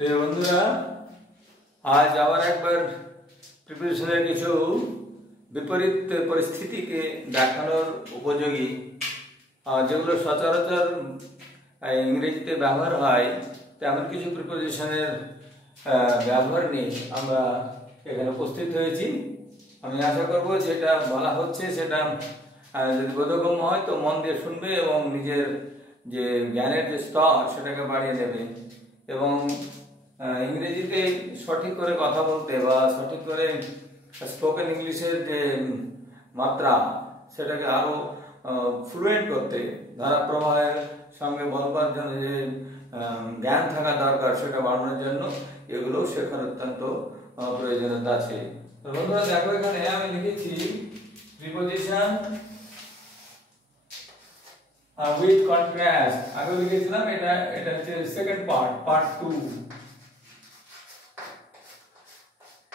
তো বন্ধুরা, আজ আবার একবার প্রিপারেশনের কিছু বিপরীত পরিস্থিতিকে দেখানোর উপযোগী যেগুলো সচরাচর ইংরেজিতে ব্যবহার হয় তেমন কিছু প্রিপোজিশনের ব্যবহার নিয়ে আমরা এখানে উপস্থিত হয়েছি। আমি আশা করব যেটা বলা হচ্ছে সেটা যদি বোধগম্য হয় তো মন দিয়ে শুনবে এবং নিজের যে জ্ঞানের যে স্তর সেটাকে বাড়িয়ে নেবে এবং ইংরেজিতে সঠিক করে কথা বলতে বা সঠিক করে স্পোকেন ইংলিশের যে মাত্রা সেটাকে আরও ফ্লুয়েন্ট করতে, ধারা প্রবাহের সঙ্গে বলবার জন্য যে জ্ঞান থাকা দরকার সেটা বাড়ানোর জন্য এগুলো শেখার অত্যন্ত প্রয়োজনীয়তা আছে। তো বন্ধুরা দেখো, এখানে আমি লিখেছি প্রিপোজিশন উইথ কন্ট্রাস্ট। আগে লিখেছিলাম এটা হচ্ছে সেকেন্ড পার্ট 2।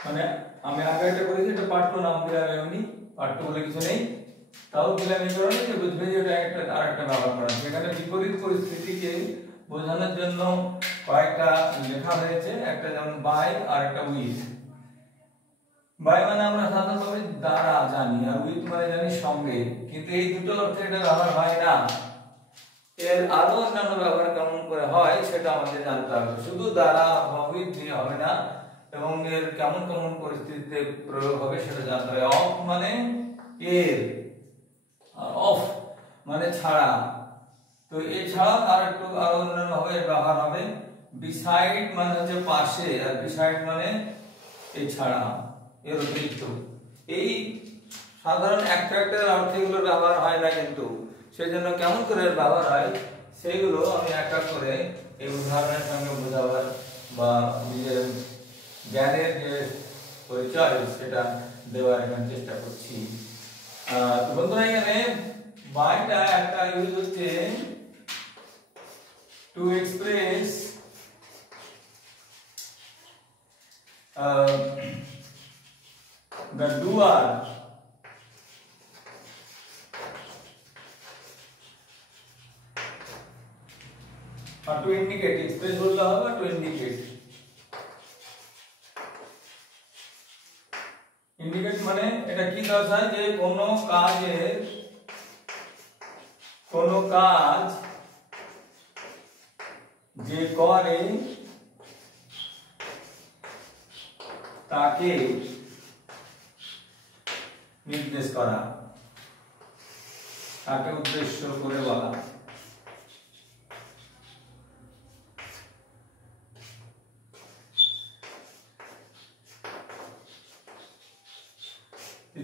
মানে আমি আগে এটা করেছি, এটা পার্ট 2 নাম দিলাম এমনি, পার্ট 2 বলে কিছু নেই, তাও দিলাম এই কারণে যে বুঝবে যে এটা আরেকটা ব্যবহার করা। সেখানে বিপরীত পরিস্থিতিকে বোঝানোর জন্য কয়েকটা লেখা হয়েছে, একটা যেমন বাই আর একটা উইথ। বাই মানে আমরা সাধারণভাবে দ্বারা জানি, আর উইথ মানে জানি সঙ্গে, কিন্তু এই দুটো অর্থে এটা ব্যবহার হয় না। এর আরো অন্যান্য ব্যবহার কেমন করে হয় সেটা আমাদের জানতে হবে। শুধু দ্বারা বা উইথ দিয়ে হবে না, এবং এর কেমন কেমন পরিস্থিতিতে প্রয়োগ হবে সেটা জানতে হবে। অফ মানে এর, আর অফ মানে ছাড়া। তো এছাড়া আরো অন্যান্য হবে ব্যবহার হবে। বিসাইড মানে হচ্ছে পাশে, আর বিসাইড মানে এছাড়া, এর অতিরিক্ত। এই সাধারণ একটা অর্থে এগুলো ব্যবহার হয় না, কিন্তু সেজন্য কেমন করে ব্যবহার হয় সেইগুলো আমি এক এক করে এই উদাহরণের সঙ্গে বোঝাবার বা নিজের জ্ঞানের যে পরিচয় সেটা দেওয়ার এখানে চেষ্টা করছি। বন্ধুরা, এখানে বাইটা একটা ইউজ হচ্ছে to express the doer or to indicate, express বললে হবে to indicate। indicate মানে এটা কি দর্শায় যে কোনো কাজ যে করে তাকে নির্দেশ করা, তাকে উদ্দেশ্য করে বলা।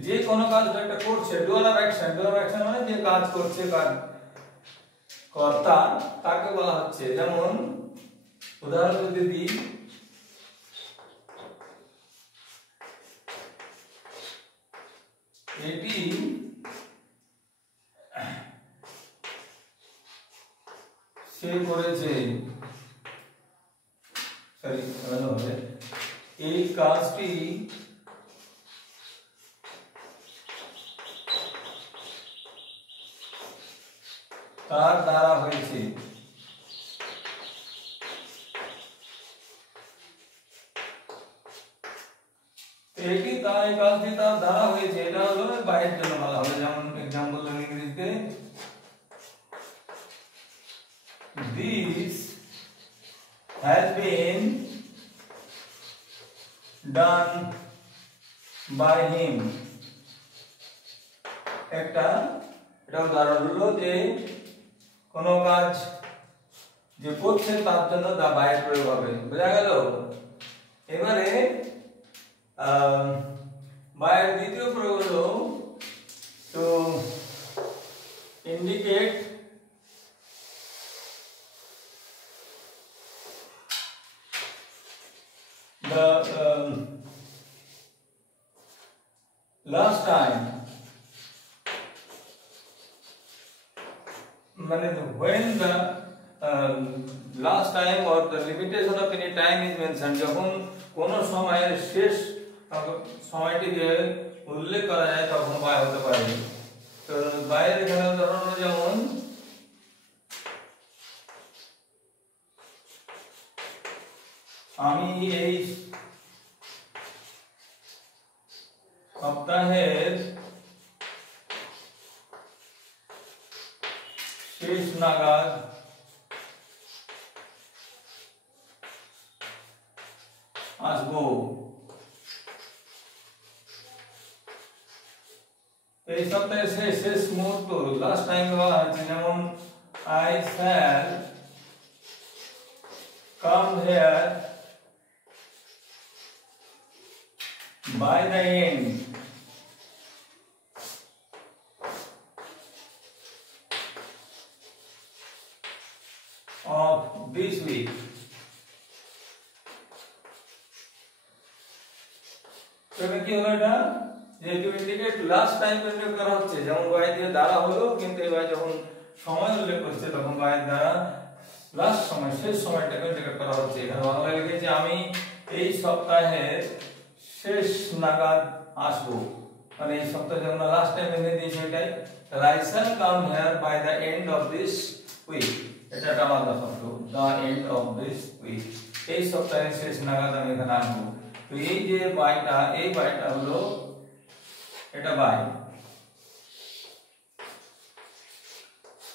যে কোনো কাজ একটা করছে, ডুয়ার অফ অ্যাকশন মানে যে কাজ করছে কর্তা তাকে বলা হচ্ছে। যেমন উদাহরণ যদি দিই, এটি সে করেছে, এই কাজটি তার দ্বারা হয়েছে। এটি তার, এই কাজটি তার দ্বারা হয়েছে, এটা হলো বাইরের জন্য বলা হবে। যেমন এক্সাম্পল ইংরেজিতে, this has been done by him। এটা উদাহরণ হলো যে কোনো কাজ যে করছে তার জন্য দা বাই প্রয়োগ হবে। বোঝা গেল? এবারে বায়ের দ্বিতীয় প্রয়োগ হলো to indicate the last time, মানে when the last time or the limitation of any time is mentioned, যখন কোন সময়ের শেষ সময়টিকে উল্লেখ করা যায় তখন বাই হতে পারে। তো বাইয়ের এখানে উদাহরণ যেমন আমি এই সপ্তাহের শেষ নাগাদ আসবো। এই সপ্তাহের শেষ মুহূর্ত, লাস্ট টাইম বলা হচ্ছে, যেমন I shall come here by the end of this week। তবে কি হলো এটা, যেহেতু ইন্ডিকেট লাস্ট টাইম ইন্ডিকেট করা হচ্ছে, যেমন বাই দিয়ে দ্বারা হলো, কিন্তু এবার যখন সময় উল্লেখ করছে তখন বাই দ্বারা লাস্ট সময়, শেষ সময়টাকে ইন্ডিকেট করা হচ্ছে। এখানে বাংলায় লিখেছি আমি এই সপ্তাহের শেষ নাগাদ আসবো, মানে এই সপ্তাহে যখন লাস্ট টাইম এনে দিয়েছি এটাই, তাহলে I shall come here by the end of this week, এটা একটা আলাদা শব্দ, the end of this week, এই সপ্তাহের শেষ নাগাদ আমি এখানে আসবো। তো এই যে বাইটা, এই বাইটা হলো এটা বাই,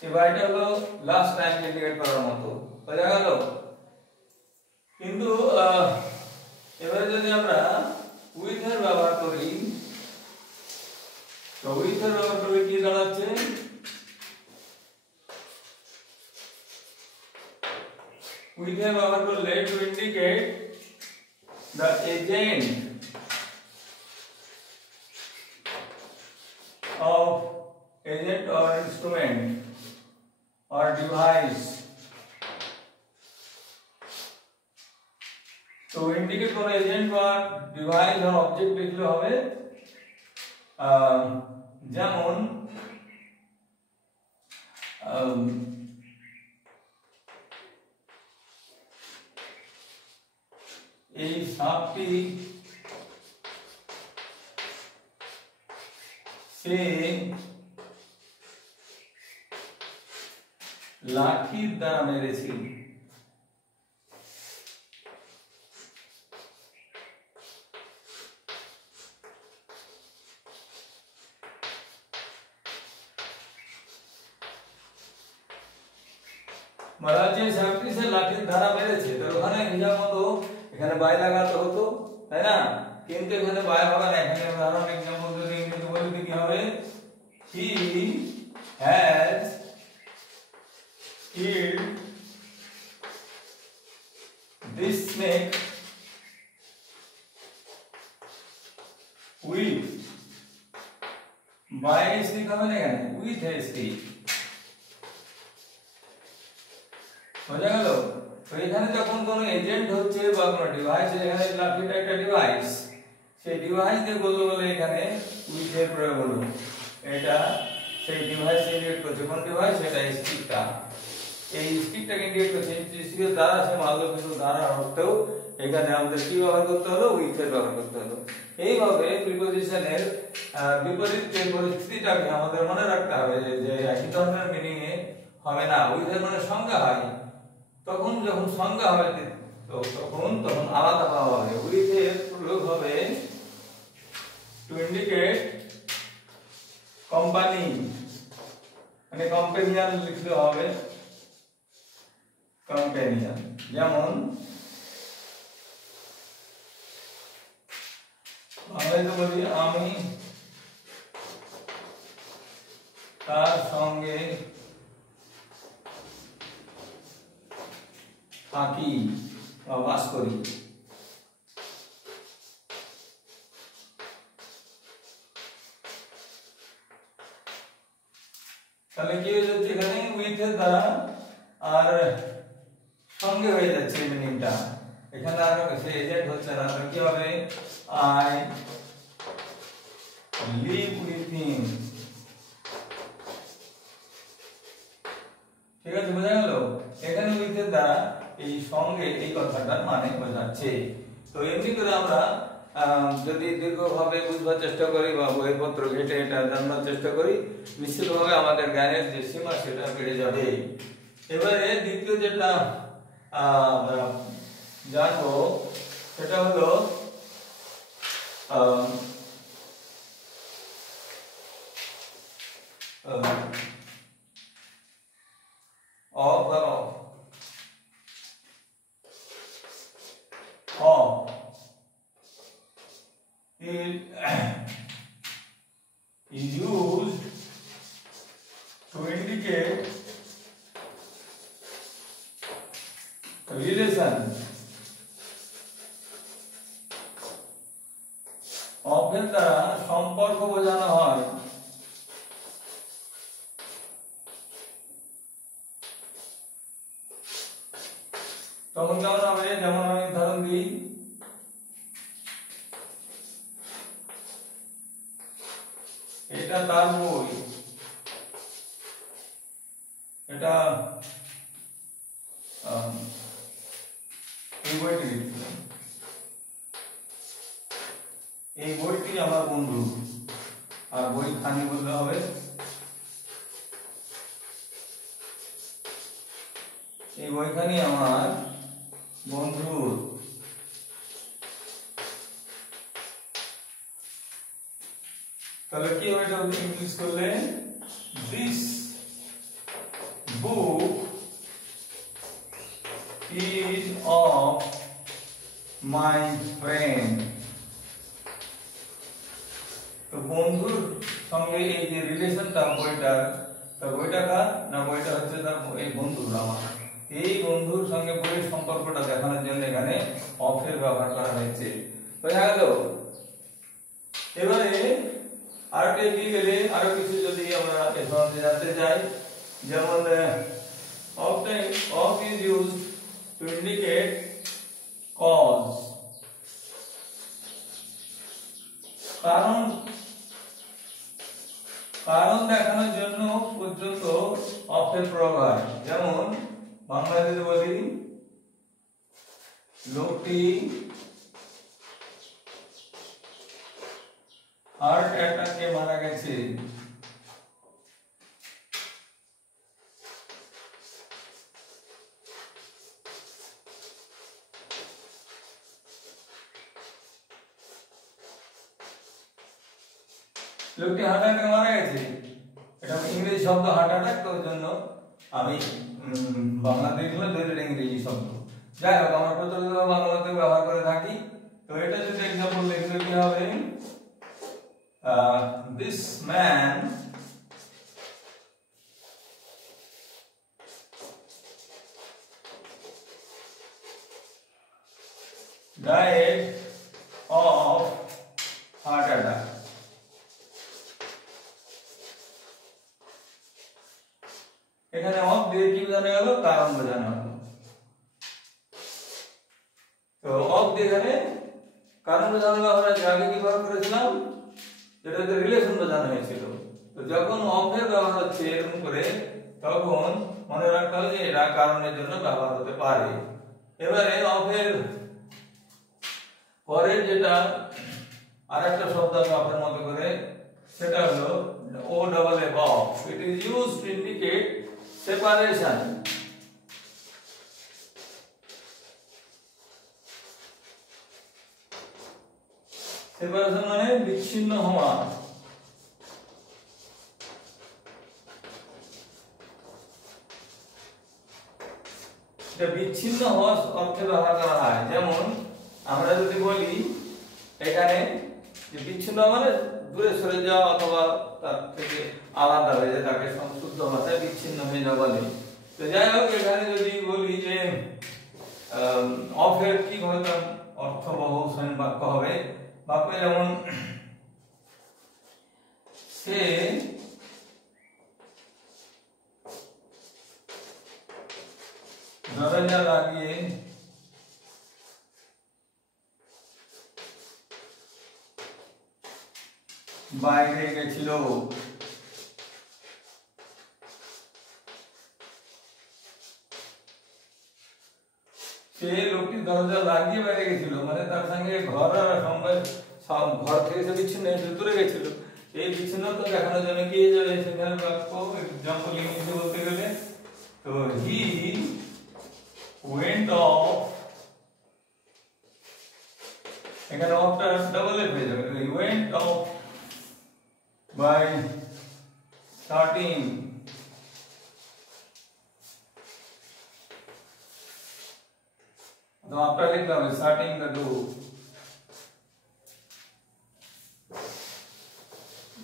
এই বাইটা হলো লাস্ট টাইম ইন্ডিকেট করার মতো, বোঝা গেল। কিন্তু এবারে যদি আমরা উইথ এর ব্যবহার করি, তো উইথ এর ব্যবহার করলে কি দাঁড়াচ্ছে, উইথ এর ব্যবহার করলে to indicate the agent or instrument or device, তো ইন্ডিকেট কোন এজেন্ট বা ডিভাইস আর অবজেক্ট লিখলে হবে, যেমন এই সাপটি সে লাঠির দ্বারা মেরেছিল। মহারাজ সাপটি সে লাঠির দ্বারা মেরেছে, তো ওখানে হিসাব মতো এখানে বাই লাগাতে হতো, তাই না? কিন্তু এখানে বাই হবে না, এখানে উদাহরণ एग्जांपल যদি ইংরেজিতে বলি কি হবে, he has killed this snake with, by snake হবে না এখানে, with a stick, বোঝা গেল। তো এখানে যখন কোনো এজেন্ট হচ্ছে বা কোনো ডিভাইস, এখানে লাঠিটা একটা ডিভাইস, সেই ডিভাইস দিয়ে বলতে বলে এখানে উইথ এর প্রয়োগ হলো, এটা সেই ডিভাইস ইন্ডিকেট করছে, কোন ডিভাইস, সেটা স্টিকটা, এই স্টিকটাকে ইন্ডিকেট করছে, স্টিকের দ্বারা সে মারলো, কিন্তু দ্বারা অর্থেও এখানে আমাদের কি ব্যবহার করতে হলো, উইথ এর ব্যবহার করতে হলো। এইভাবে প্রিপজিশনের বিপরীত যে পরিস্থিতিটাকে আমাদের মনে রাখতে হবে, যে একই ধরনের মিনিং এ হবে না, উইথ এর মানে সংজ্ঞা হয়, তখন যখন সংজ্ঞা হবে তখন আলাদা পাওয়া হবে। উইথ এর প্রয়োগ হবে টু ইন্ডিকেট কোম্পানি, মানে কম্পেনিয়ন লিখতে হবে, কম্পেনিয়ন, যেমন আমরা তো বলি আমি তার সঙ্গে থাকি বা বাস করি, তাহলে কি হয়ে যাচ্ছে, এখানে উইথ এর দ্বারা আর সঙ্গে হয়ে যাচ্ছে মিনিংটা, এখানে আর সে এজেন্ট হচ্ছে না, তাহলে কি হবে, আই লিভ উইথ হিম, ঠিক আছে, বোঝা গেল। এখানে উইথ এর দ্বারা এই সঙ্গে এই কথাটার মানে বোঝাচ্ছে। তো এমনি করে আমরা যদি দীর্ঘভাবে বুঝবার চেষ্টা করি বা বইপত্র ঘেটে এটা জানবার চেষ্টা করি, নিশ্চিতভাবে আমাদের জ্ঞানের যে সীমা সেটা বেড়ে যাবে। এবারে দ্বিতীয় যেটা জানবো সেটা হলো is used to indicate relation of এর দ্বারা সম্পর্ক বোঝানো হয় তখন কেমন হবে যেমন আমি উদাহরণ দিই এটা তার বই এটা এই বইটি এই বইটি আমার বন্ধু আর বই খানি বলতে হবে এই বইখানি আমার বন্ধুর তাহলে কি হবে এটা ইংলিশ করলে this book is of my friend তো বন্ধুর সঙ্গে এই যে রিলেশনটা বইটা কার না বইটা হচ্ছে তার এই বন্ধুর আমার এই বন্ধুর সঙ্গে বইয়ের সম্পর্কটা দেখানোর জন্য এখানে অফ এর ব্যবহার করা হয়েছে বোঝা গেল এবারে আরেকটা এগিয়ে গেলে আরো কিছু যদি আমরা এর সম্বন্ধে জানতে চাই যেমন of is used to indicate cause কারণ দেখানোর জন্য পর্যন্ত of এর প্রয়োগ হয় যেমন বাংলায় যদি বলি লোকটি হার্ট অ্যাটাকে মারা গেছে লোকটি হার্ট অ্যাটাকে মারা গেছে এটা ইংরেজি শব্দ হার্ট অ্যাটাক তো জন্য আমি বাংলাতে লিখলে দুইটা ইংরেজি শব্দ যাই হোক আমরা প্রচলিত বাংলাতে ব্যবহার করে থাকি তো এটা যদি एग्जांपल লিখলে কি হবে this man died of heart attack এখানে অফ দিয়ে কি বোঝানো গেল কারণ বোঝানো হলো তো অফ দিয়ে এখানে কারণ বোঝানো আমরা আগে কি ব্যবহার করেছিলাম যেটাতে রিলেশন বোঝানো হয়েছিল তো যখন অফ এর ব্যবহার হচ্ছে এরকম করে তখন মনে রাখতে হবে যে এটা কারণের জন্য ব্যবহার হতে পারে এবারে অফ এর পরের যেটা আরেকটা শব্দ আমি আপনার মতো করে সেটা হলো ও double F of it is used to indicate separation separation মানে বিচ্ছিন্ন হওয়া এটা বিচ্ছিন্ন হওয়ার অর্থে ব্যবহার করা হয় যেমন আমরা যদি বলি এখানে যে বিচ্ছিন্ন মানে দূরে সরে যাওয়া অথবা তার থেকে আলাদা হয়ে যায় তাকে সংশুদ্ধ ভাষায় বিচ্ছিন্ন হয়ে যাওয়া বলে তো যাই হোক এখানে যদি বলি যে অফের কি হবে অর্থবহ বাক্য হবে বাক্য যেমন সে দরজা লাগিয়ে বাইরে গেছিল সে লোকটি দরজা লাগিয়ে বাইরে গেছিল মানে তার সঙ্গে ঘর ঘর থেকে সে বিচ্ছিন্ন হয়ে দূরে গেছিল এই বিচ্ছিন্নতা দেখানোর জন্য কি যাবে সেখানে বাক্য এক্সাম্পল ইংলিশে বলতে গেলে তো হি went off এখানে অফটা ডাবল এফ হয়ে যাবে, he went off by starting তো আপনারা লিখতে হবে starting the do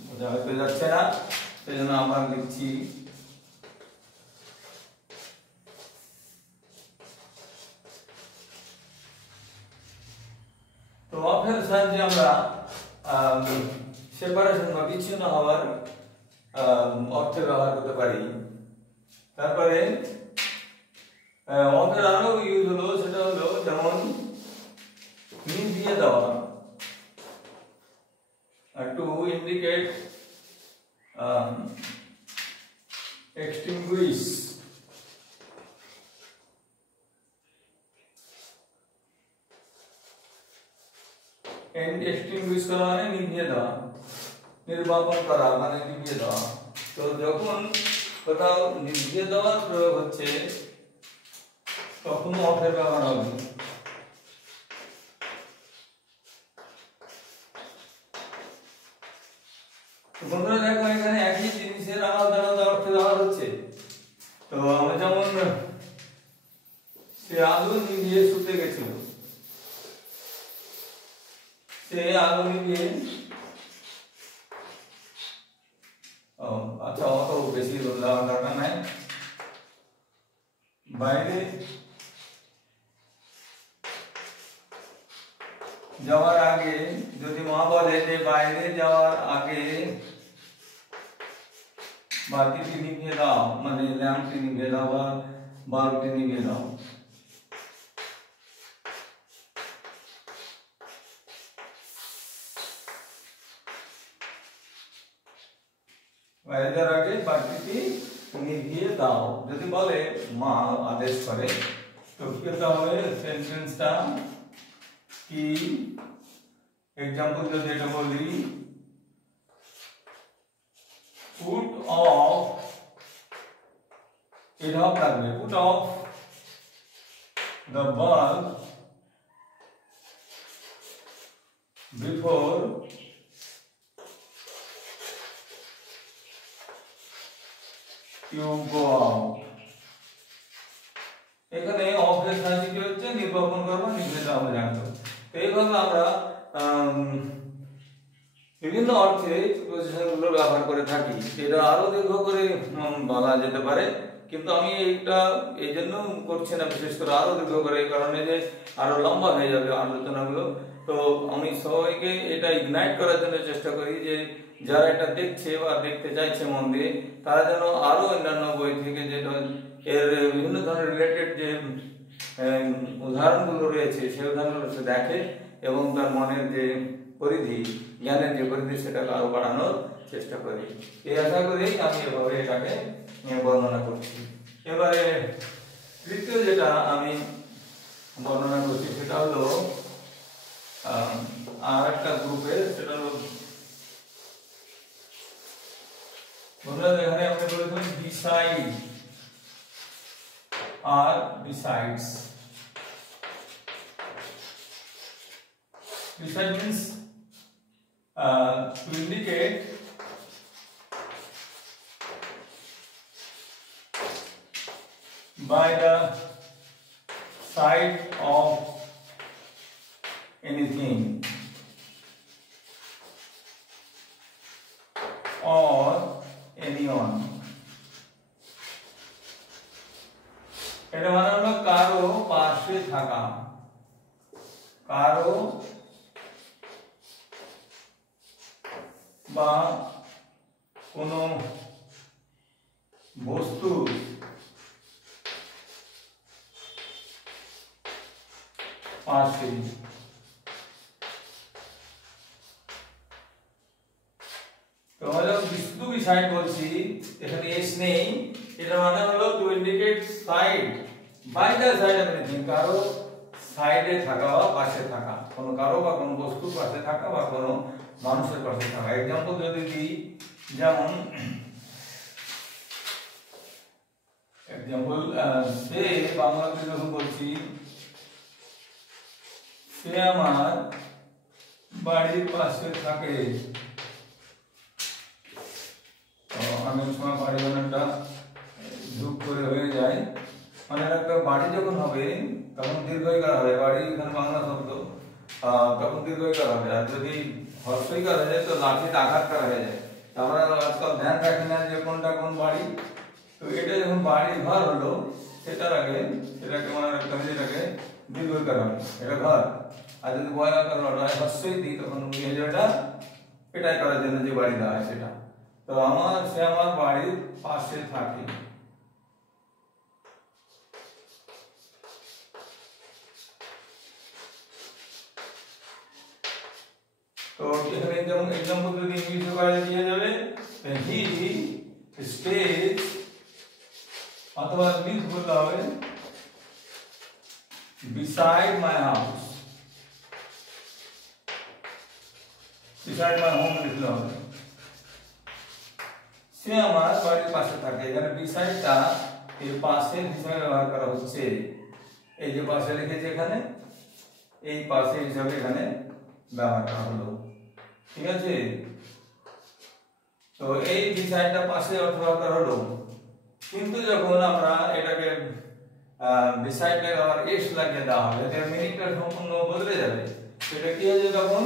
বোঝা হতে যাচ্ছে না, সেজন্য আমরা লিখছি তো অফের সাহায্যে আমরা সেপারেশন বা বিচ্ছিন্ন হওয়ার অর্থে ব্যবহার করতে পারি। তারপরে অফের আরো ইউজ হলো, সেটা হলো যেমন নিভিয়ে দেওয়া, টু ইন্ডিকেট extinguish, extinguish করা মানে নিভিয়ে দেওয়া, নির্বাপন করা মানে নিভিয়ে দেওয়া। তো যখন কোথাও নিভিয়ে দেওয়ার প্রয়োগ হচ্ছে তখন অফের ব্যবহার হবে। বন্ধুরা দেখো এখানে একই জিনিসের আলাদা আলাদা অর্থে ব্যবহার হচ্ছে। তো আমরা যেমন সে আলো নিভিয়ে শুতে গেছিল, সে আলো নিভিয়ে, আচ্ছা অত বেশি দেওয়ার দরকার নাই। বাইরে যাওয়ার আগে যদি মা বলে যে বাইরে যাওয়ার আগে বাতিটি নিভিয়ে দাও, মানে ল্যাম্পটি নিভিয়ে দাও বা বাল্বটি নিভিয়ে দাও। বাইরে যাওয়ার আগে বাতিটি নিভিয়ে দাও যদি বলে মা আদেশ করে, তো কি করতে হবে সেন্টেন্সটা কি, এক্সাম্পল যদি এটা বলি put off, it off লাগবে, put off the bulb before you go out। এখানে অফের সাহায্যে কি হচ্ছে নির্বাপন করবো, নিভিয়ে দেওয়া হয়ে যাবে। তো এইভাবে আমরা বিভিন্ন অর্থে প্রিপোজিশনগুলো ব্যবহার করে থাকি। এটা আরো দীর্ঘ করে বলা যেতে পারে, কিন্তু আমি এইটা এই জন্য করছি না বিশেষ করে আরো দীর্ঘ করে, এই কারণে যে আরো লম্বা হয়ে যাবে আলোচনাগুলো। তো আমি সবাইকে এটা ইগনাইট করার জন্য চেষ্টা করি যে যারা এটা দেখছে বা দেখতে চাইছে মন দিয়ে, তারা যেন আরো অন্যান্য বই থেকে যেটা এর বিভিন্ন ধরনের রিলেটেড যে উদাহরণগুলো রয়েছে সেই উদাহরণগুলো সে দেখে এবং তার মনের যে পরিধি, জ্ঞানের যে পরিধি, সেটাকে আরো বাড়ানোর চেষ্টা করি। এই আশা করি আমি এভাবে এটাকে বর্ণনা করছি। এবারে তৃতীয় যেটা আমি বর্ণনা করছি সেটা হলো আর একটা গ্রুপের, সেটা হলো বন্ধুরা এখানে আমরা বলেছিলাম ডিসাইড আর decides. Decide means to indicate by the side of anything or anyone। এটা মানে হলো কারো পাশে থাকা, কারো বা কোনো বস্তু পাশে। তো আমরা শুধু সাইড বলছি, এখানে এস নেই, এটা মানে হলো to indicate side, by the side of anything, কারো সাইডে থাকা বা পাশে থাকা, কোনো কারো বা কোনো বস্তুর পাশে থাকা বা কোনো মানুষের পাশে থাকা। এক্সাম্পল যদি দিই, যেমন এক্সাম্পল সে, বাংলাতে যখন বলছি সে আমার বাড়ির পাশে থাকে। অনেক সময় বাড়ি বানানোটা যোগ করে হয়ে যায়, মানে একটা বাড়ি যখন হবে তখন দীর্ঘইকার হবে, বাড়ি এখানে বাংলা শব্দ, তখন দীর্ঘইকার হবে। আর যদি হ্রস্বইকার হয়ে যায় তো লাঠিতে আঘাত করা হয়ে যায়। আমরা আজকাল ধ্যান রাখি না যে কোনটা কোন বাড়ি। তো এটা যখন বাড়ি ঘর হলো সেটার আগে সেটাকে মনে রাখতে হবে, যেটাকে দীর্ঘইকার হবে এটা ঘর। আর যদি বয়াকার হয় হ্রস্বই দিই তখন এটা এটাই করার জন্য যে বাড়ি দেওয়া হয় সেটা। তো সে আমার বাড়ির পাশে থাকে। তো এখানে যেমন एग्जांपल যদি ইংলিশে করা দিয়ে যাবে, হি স্টেজ অথবা ইংলিশ বলতে হবে beside my house, beside my home লিখতে হবে। সে আমার বাড়ির পাশে থাকে। এখানে বিসাইডটা এর পাশে হিসাবে ব্যবহার করা হচ্ছে। এই যে পাশে লিখেছি এখানে, এই পাশে হিসাবে এখানে ব্যবহার করা হলো, ঠিক আছে। তো এই বিসাইডটা পাশে অর্থ ব্যবহার হলো, কিন্তু যখন আমরা এটাকে বিসাইডে আবার এস লাগিয়ে দেওয়া হবে এর মিনিংটা সম্পূর্ণ বদলে যাবে। সেটা কি হয়ে যাবে তখন,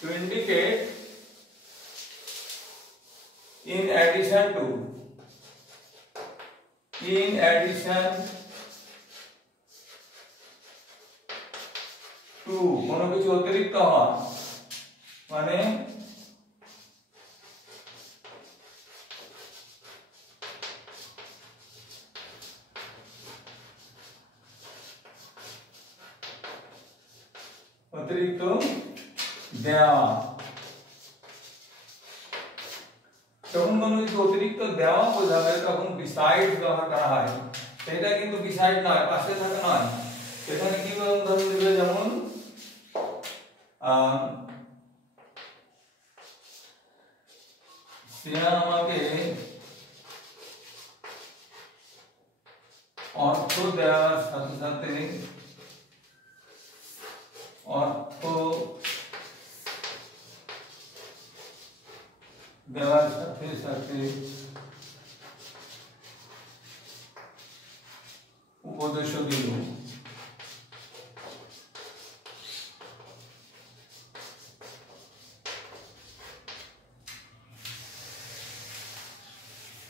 to indicate in addition to কোনো কিছু অতিরিক্ত হওয়া, মানে অতিরিক্ত দেওয়া। যখন কোনো কিছু অতিরিক্ত দেওয়া বোঝাবে তখন বিসাইড ব্যবহার করা হয়। সেটা কিন্তু বিসাইড নয়, পাশে থাকে নয়। এখানে কি উদাহরণ দিবে, যেমন সে আমাকে অর্থ দেওয়ার সাথে সাথে উপদেশ দিল।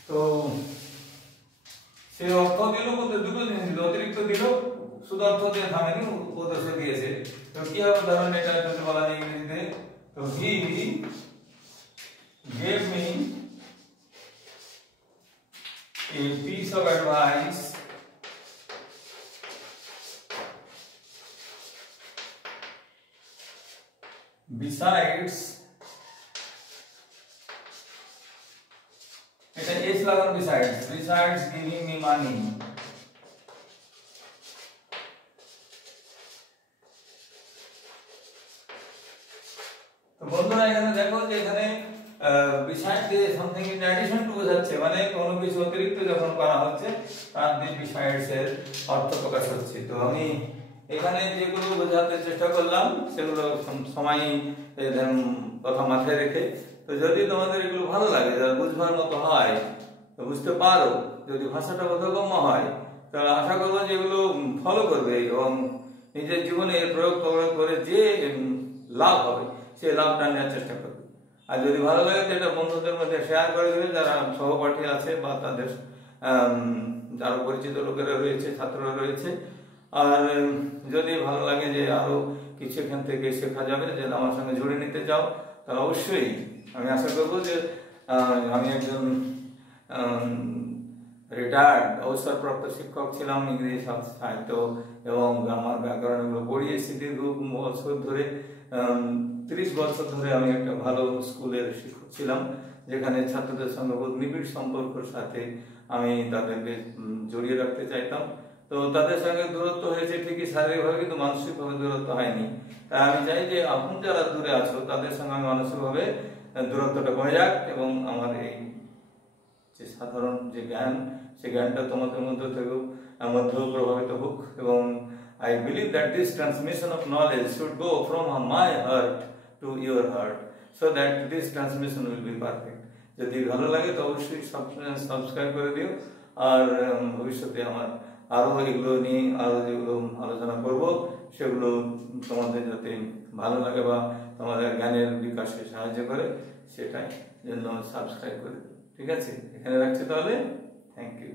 তো সে অর্থ দিল বলতে দুটো জিনিস দিল, অতিরিক্ত দিল, শুধু অর্থ দিয়ে থামেনি, উপদেশ দিয়েছে। তো কি হবে ধরুন, এটা যদি বলা যায় ইংরেজিতে, তো হি gave me a piece of advice besides, এটা এস লাগানো besides giving me money। তো বন্ধুরা এখানে দেখো যে এখানে beside দিয়ে something in addition to বোঝাচ্ছে, মানে কোনো কিছু অতিরিক্ত যখন করা হচ্ছে তার দিয়ে besides এর অর্থ প্রকাশ হচ্ছে। তো আমি এখানে যেগুলো বোঝাতে চেষ্টা করলাম সেগুলো সময় কথা মাথায় রেখে, তো যদি তোমাদের এগুলো ভালো লাগে, যারা বুঝবার মতো হয়, তো বুঝতে পারো, যদি ভাষাটা বোধগম্য হয়, তাহলে আশা করবো যে এগুলো ফলো করবে এবং নিজের জীবনে এর প্রয়োগ করে যে লাভ হবে সেই লাভটা নেওয়ার চেষ্টা করবে। আর যদি ভালো লাগে এটা বন্ধুদের মধ্যে শেয়ার করে দেবে, যারা সহপাঠী আছে বা তাদের যারা পরিচিত লোকেরা রয়েছে, ছাত্ররা রয়েছে। আর যদি ভালো লাগে যে আরো কিছু এখান থেকে শেখা যাবে, যে আমার সঙ্গে জুড়ে নিতে চাও, তাহলে অবশ্যই আমি আশা করবো যে আমি একজন রিটায়ার্ড অবসরপ্রাপ্ত শিক্ষক ছিলাম ইংরেজি সাহিত্য এবং আমার ব্যাকরণগুলো পড়িয়েছি দীর্ঘ বছর ধরে। 30 বছর ধরে আমি একটা ভালো স্কুলের শিক্ষক ছিলাম, যেখানে ছাত্রদের সঙ্গে খুব নিবিড় সম্পর্কের সাথে আমি তাদেরকে জড়িয়ে রাখতে চাইতাম। তো তাদের সঙ্গে দূরত্ব হয়েছে ঠিকই শারীরিকভাবে, কিন্তু মানসিকভাবে দূরত্ব হয়নি। তাই আমি চাই যে আপনি যারা দূরে আছো তাদের সঙ্গে আমি মানসিকভাবে দূরত্বটা কমে যাক এবং আমার এই যে সাধারণ যে জ্ঞান, সেই জ্ঞানটা তোমাদের মধ্যে থেকেও মধ্যেও প্রভাবিত হোক। এবং I believe that this transmission of knowledge should go from my heart to to your heart, so that this transmission will be perfect. যদি ভালো লাগে তো অবশ্যই সাবস্ক্রাইব করে দিও। আর ভবিষ্যতে আমার আরো এগুলো নিয়ে আরো যেগুলো আলোচনা করব সেগুলো তোমাদের যাতে ভালো লাগে বা তোমাদের জ্ঞানের বিকাশে সাহায্য করে সেটাই জন্য সাবস্ক্রাইব করে দিও। ঠিক আছে, এখানে রাখছি তাহলে। Thank you.